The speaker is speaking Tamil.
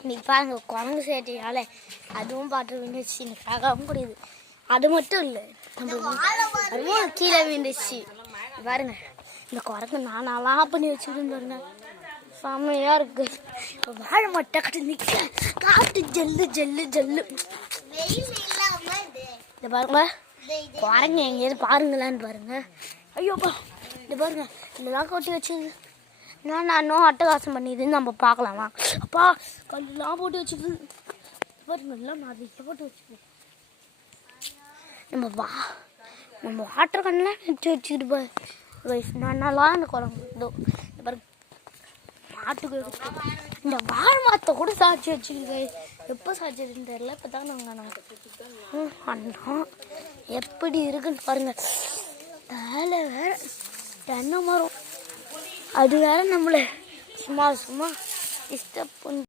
இன்னைக்கு பாருங்க குரங்கு சேட்டையால் அதுவும் பாட்டு விழுந்துச்சு, இன்னைக்காகவும் புரியுது. அது மட்டும் இல்லை, நம்ம அதுவும் கீழே விழுந்துச்சு பாருங்க. இந்த குரங்கு நானாலாம் பண்ணி வச்சுருந்து பாருங்க, செம்மையாக இருக்கு. வாழை மட்டை கட்டி நிற்க காட்டு ஜல்லு ஜல்லு ஜல்லு. இந்த பாருங்க குரங்கு எங்கேயாவது பாருங்களான்னு பாருங்க. ஐயோப்பா இந்த பாருங்க இதெல்லாம் கொட்டி வச்சுது. நானும் அட்டகாசம் பண்ணிதுன்னு நம்ம பார்க்கலாமா? அப்பா கல்லாம் போட்டு வச்சுது பாருங்க, எல்லாம் நிறைய போட்டு வச்சுது. நம்ம வாட்டர் கண்ணெலாம் வச்சு வச்சுக்கிட்டு நானாலாம் அந்த குரங்கு இதோ பாருங்க மாட்டுக்கு இந்த வாழை மரத்தை கூட சாய்ச்சி வச்சுக்கிது. எப்போ சாய்ச்சதுன்னு தெரியல, இப்போ தான் நாங்கள் அண்ணா எப்படி இருக்குன்னு பாருங்க. வேலை வேற தென்னை மரம் அது வேற நம்மளை சும்மா டிஸ்டர்ப் பண்ணி